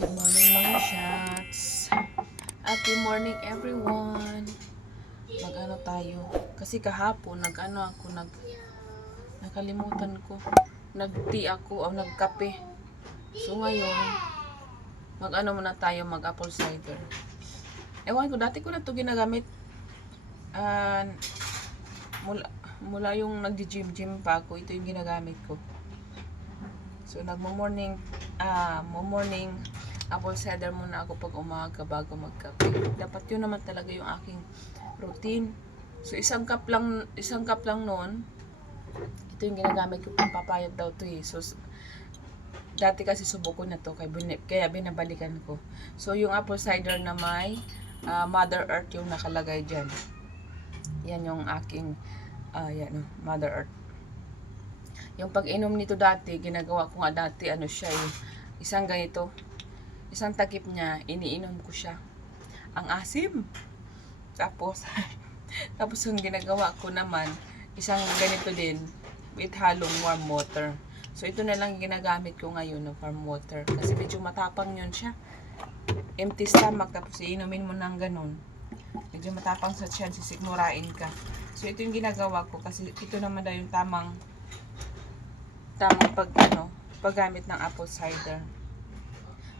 Good morning mga shots. Happy morning everyone. Mag-ano tayo? Kasi kahapon nakalimutan ko. Nag-tea ako o nagkape. So ngayon, mag-ano muna tayo, mag-apple cider. Ewan ko, dati ko na ito ginagamit. Uh, mula yung nag-gym pa ako, ito yung ginagamit ko. So morning apple cider muna ako pag umaga bago magkape. Dapat yun naman talaga yung aking routine. So isang cup lang noon. Ito yung ginagamit ko, pampapayat daw to eh. So dati kasi subok ko na to kaya binabalikan ko. So yung apple cider na may Mother Earth yung nakalagay diyan. Yan yung aking Mother Earth. Yung pag-inom nito dati, ginagawa ko nga dati, siya eh, isang takip niya, iniinom ko siya. Ang asim. Tapos, tapos yung ginagawa ko naman, isang ganito din, with halong warm water. So, ito na lang ginagamit ko ngayon ng warm water. Kasi medyo matapang yun siya. Empty stomach, tapos iinumin mo ng ganun. Medyo matapang sa tiyan, sisikmurain ka. So, ito yung ginagawa ko, kasi ito naman daw yung tamang paggamit ng apple cider.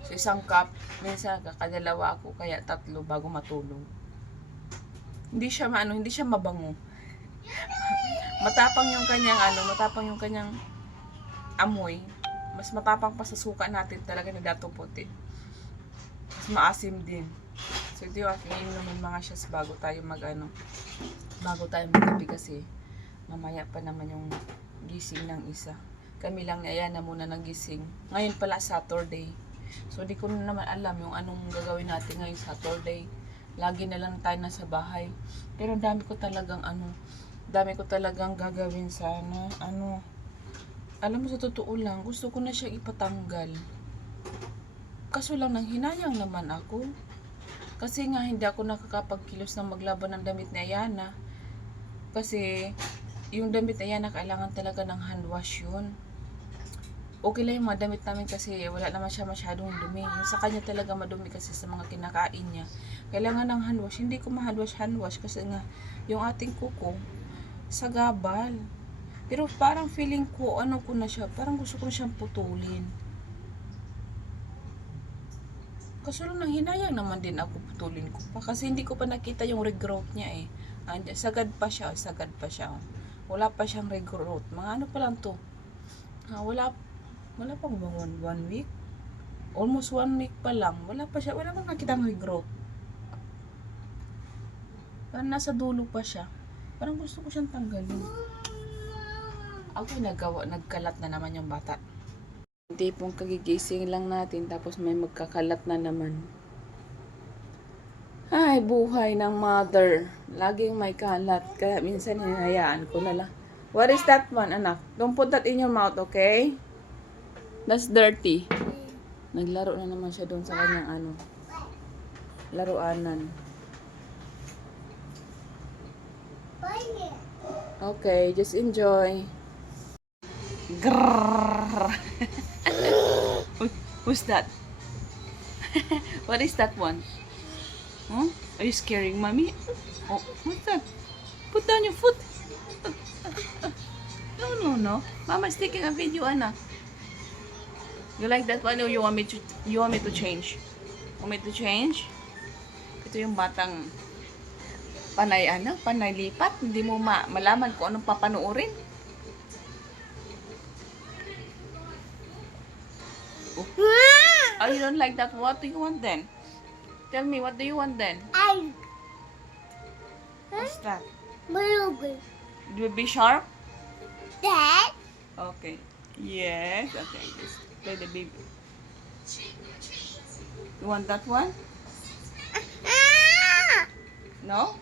So isang cup, minsan kakadalawa ako kaya 3 bago matulog. Hindi siya mabango. Matapang yung kanyang amoy. Mas matapang pa sa suka natin talaga na dato puti. Mas maasim din. So ito yung aking inumin mga shots bago tayo magkape kasi mamaya pa naman yung gising ng isa. Kami lang na muna nagising. Ngayon pala Saturday. So, di ko naman alam yung anong gagawin natin ngayon Saturday. Lagi na lang tayo nasa bahay. Pero dami ko talagang gagawin sana. Alam mo, sa totoo lang, gusto ko na siya ipatanggal. Kaso lang nang hinayang naman ako. Kasi nga, hindi ako nakakapagkilos ng maglaban ng damit ni Ayana. Kasi, yung damit ni Ayana, kailangan talaga ng hand wash yun. Okay lang yung mga damit namin kasi wala naman siya masyadong dumi. Yung sa kanya talaga madumi kasi sa mga kinakain niya. Kailangan ng hand wash. Hindi ko hand wash kasi nga yung ating kuko sagabal. Pero parang feeling ko ko na siya, parang gusto ko na siyang putulin. Kaso lang nang hinayang naman din ako putulin ko pa kasi hindi ko pa nakita yung regrowth niya eh. Sagad pa siya. Wala pa siyang regrowth. Mga pa lang to. Wala pang 1 week. Almost 1 week pa lang. Wala pang nakitang regrowth. Parang nasa dulo pa siya. Parang gusto ko siyang tanggalin. Ako nagkalat na naman yung bata. Hindi pong kagigising lang natin tapos may magkakalat na naman. Ay, buhay ng mother. Laging may kalat. Kaya minsan hinayaan ko na lang. What is that one, anak? Don't put that in your mouth, okay? That's dirty. Naglaro na naman siya doon sa kanyang laruanan. Okay, just enjoy. Grrrr. Who's that? What is that one? Huh? Are you scaring mommy? Oh, what's that? Put down your foot. No. Mama's taking a video, anak. You like that one or you want me to change? Want me to change? Ito yung batang panay lipat. Hindi mo malaman kung anong papanoorin. Oh. Oh, you don't like that? What do you want then? Tell me, what do you want then? What's that? Baby. Baby shark? Dad? Okay. Yes. Okay. Just play the baby. You want that one? No?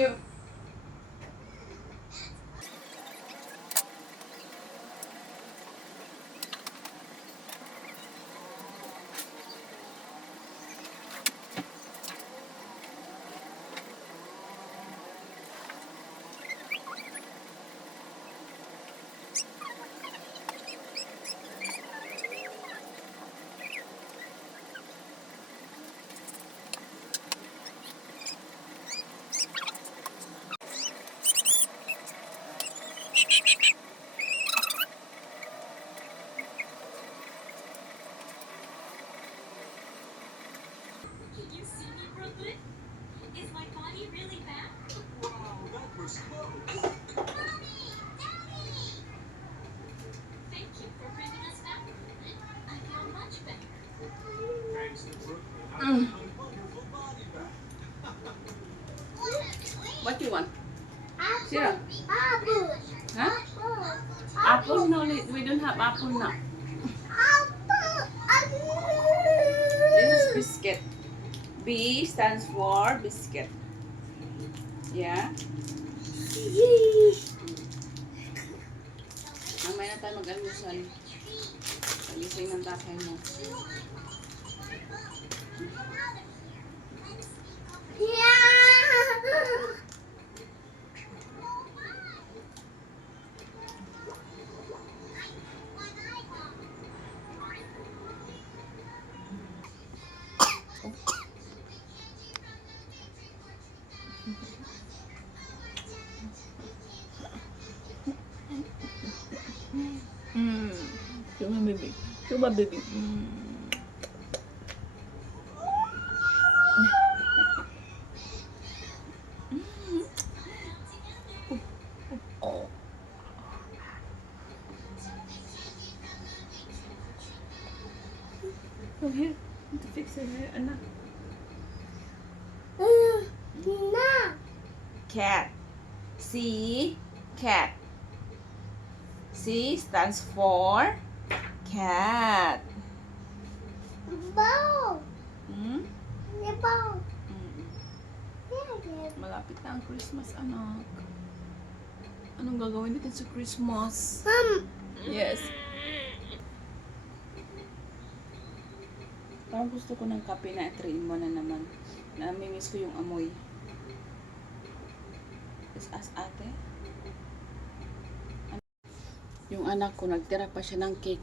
you. Can you see me, Brooklyn? Is my body really back? Wow, that was close. Mommy! Daddy! Thank you for bringing us back, Brooklyn. I feel much better. Thanks to Brooklyn, I got my wonderful body back. What do you want? Apple. Sira. Apple. Huh? Apple. Apple? No, we don't have apple now. Apple. This is biscuit. B stands for biscuit. Yeah? Mamaya na tayo mag-almusal. Palising ng tatay mo. Yeah. Come on, baby. Come on, baby. Come here. To fix your hair, anak. Nah. Cat. C. Cat. C stands for cat. Bow. Hmm? The bow. Mm. Yeah. Malapit na ang Christmas, anak. Anong gagawin natin sa Christmas? Yes. Parang gusto ko ng kape na 3-in-1 na naman. Namimiss ko yung amoy. Is as ate. Yung anak ko, nagtira pa siya ng cake.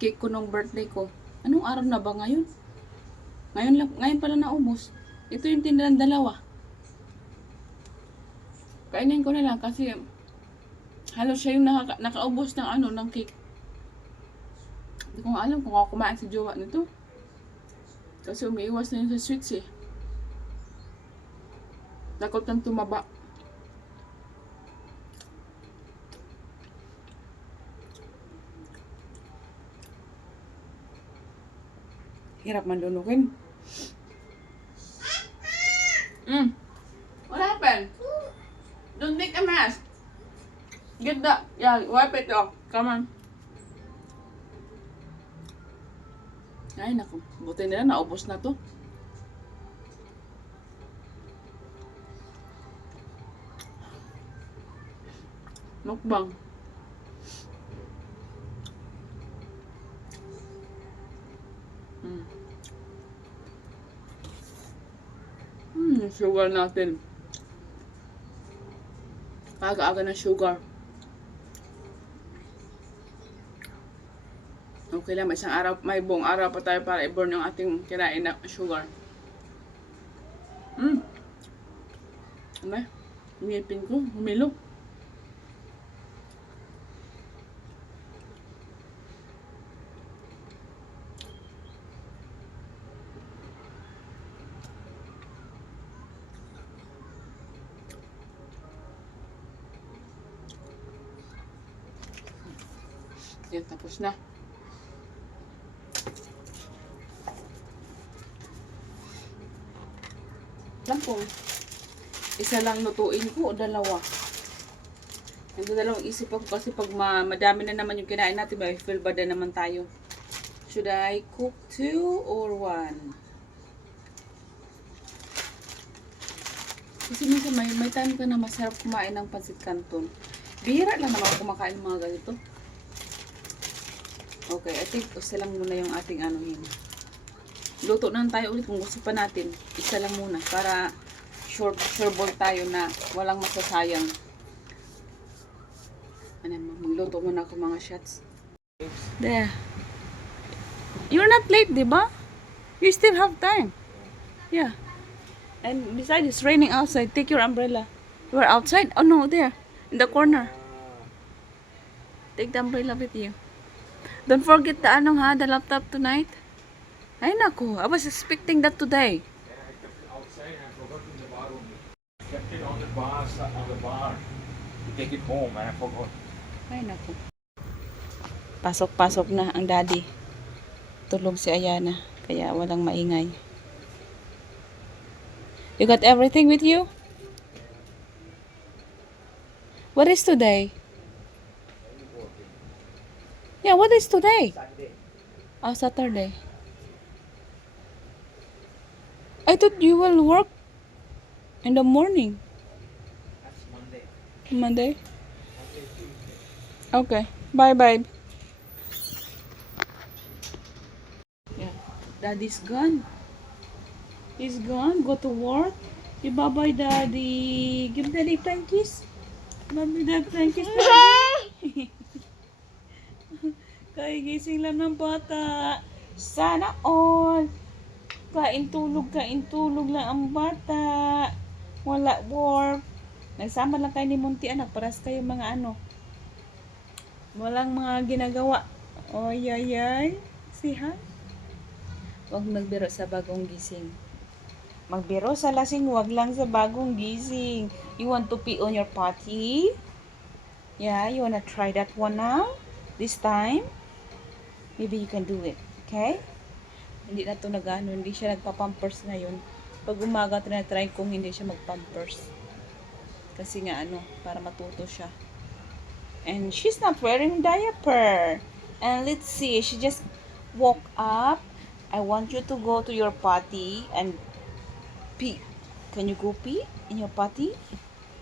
Cake ko nung birthday ko. Anong araw na ba ngayon? Ngayon pala naubos. Ito yung tinilang dalawa. Kainin ko na lang kasi halos siya yung nakaubos ng cake. Hindi ko nga alam kung ako kumain si jowa nito. Kasi umiiwas na yun sa sweets eh. Takot nang tumaba. Hirap man lunukin. What happened? Don't make a mess. Get that. Yeah, wipe it off. Come on. Ay, naku. Buti nila, naubos na to. Mukbang. Sugar natin. Aga-aga na sugar. Okay lang, may buong araw pa tayo para i-burn yung ating kinain na sugar. Ano? Umipin ko, humilo. Yan, tapos na. Alam kung isa lang lutuin ko o dalawa. Nagdadalawang isip ako kasi pag madami na naman yung kinain natin, may feel bad na naman tayo. Should I cook 2 or 1? Kasi minsan may time ka na masarap kumain ng pancit canton. Bihira lang naman ako kumakain ng mga ganito. Okay, I think isa lang muna yung ating ano yun. Luto na tayo ulit kung gusto pa natin. Isa lang muna para sure ball tayo na walang masasayang. Ano, magluto muna ako mga shots. There. You're not late, diba? You still have time. Yeah. And besides, it's raining outside. Take your umbrella. You are outside? Oh no, there. In the corner. Take the umbrella with you. Don't forget the the laptop tonight. Ay nako, I was expecting that today. Outside, I forgot in the bar only. Kept it on the bar. To take it home, and I forgot. Ay nako. Pasok-pasok na ang daddy. Tulog si Ayana, kaya walang maingay. You got everything with you? What is today? Yeah, what is today? Sunday. Oh, Saturday. I thought you will work in the morning. That's Monday. Monday? Monday, Tuesday. Okay. Bye, bye. Yeah. Daddy's gone. He's gone. Go to work. Say bye-bye, Daddy. Give Daddy flying kiss. Bye-bye, Daddy flying kiss, Daddy. Kaigising lang ng bata. Sana all. Kain tulog lang ang bata. Wala work. Nagsama lang kayo ni Munti anak. Paras kayo mga ano. Walang mga ginagawa. Oy, ay, ay. Si ha? Huwag magbiro sa bagong gising. Magbiro sa lasing, huwag lang sa bagong gising. You want to pee on your potty? Yeah, you wanna try that one now? This time? Maybe you can do it. Okay? Hindi na to nag-ano, hindi siya nagpa-pampers ngayon. Pag umaga, try kung hindi siya mag-pampers. Kasi nga ano, para matuto siya. And she's not wearing diaper. And let's see, she just woke up. I want you to go to your potty and pee. Can you go pee in your potty?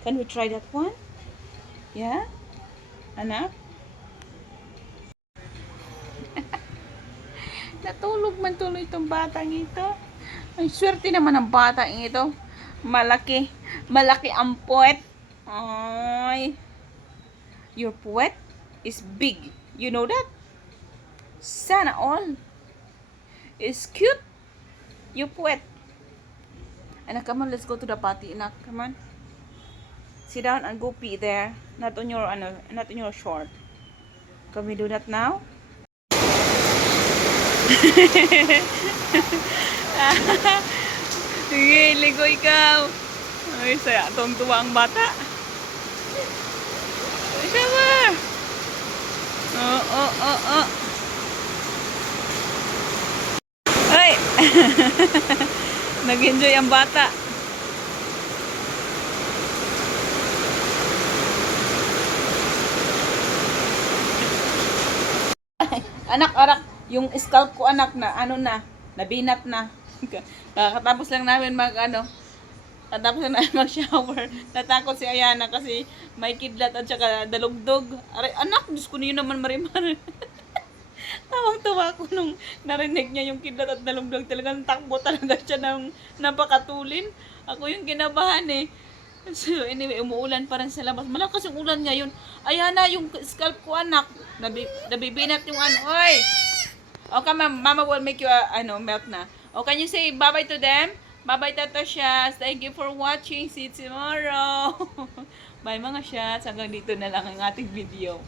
Can we try that one? Yeah? Anak? Natulog man tuloy itong batang ito. Ay, swerte naman ang batang ito. Malaki. Malaki ang puwet. Ay. Your puwet is big. You know that? Sana all. It's cute. Your puwet. Anak, come on, let's go to the potty. Anak, come on. Sit down and go pee there. Not on your not on your short. Can we do that now? Sige, ligo ikaw. Ay, saya tuwa ang bata. Ay, sama. Oh. Ay! Nag-enjoy ang bata. Anak, yung scalp ko anak na, nabinat na. Katapos lang namin mag-shower. Natakot si Ayana kasi may kidlat at saka dalugdog. Aray, anak, Diyos ko niyo naman marimar. Tawang-tawa ko nung narinig niya yung kidlat at dalugdog. Talagang takbo talaga siya ng napakatulin. Ako yung kinabahan eh. So anyway, umuulan pa rin sa labas. Malakas yung ulan ngayon. Ayana, yung scalp ko anak. Nabibinat yung ano. Oy! Okay, mama will make you melt na. Oh, can you say bye-bye to them? Bye-bye, Tata Shots. Thank you for watching. See you tomorrow. Bye mga shots. Hanggang dito na lang ang ating video.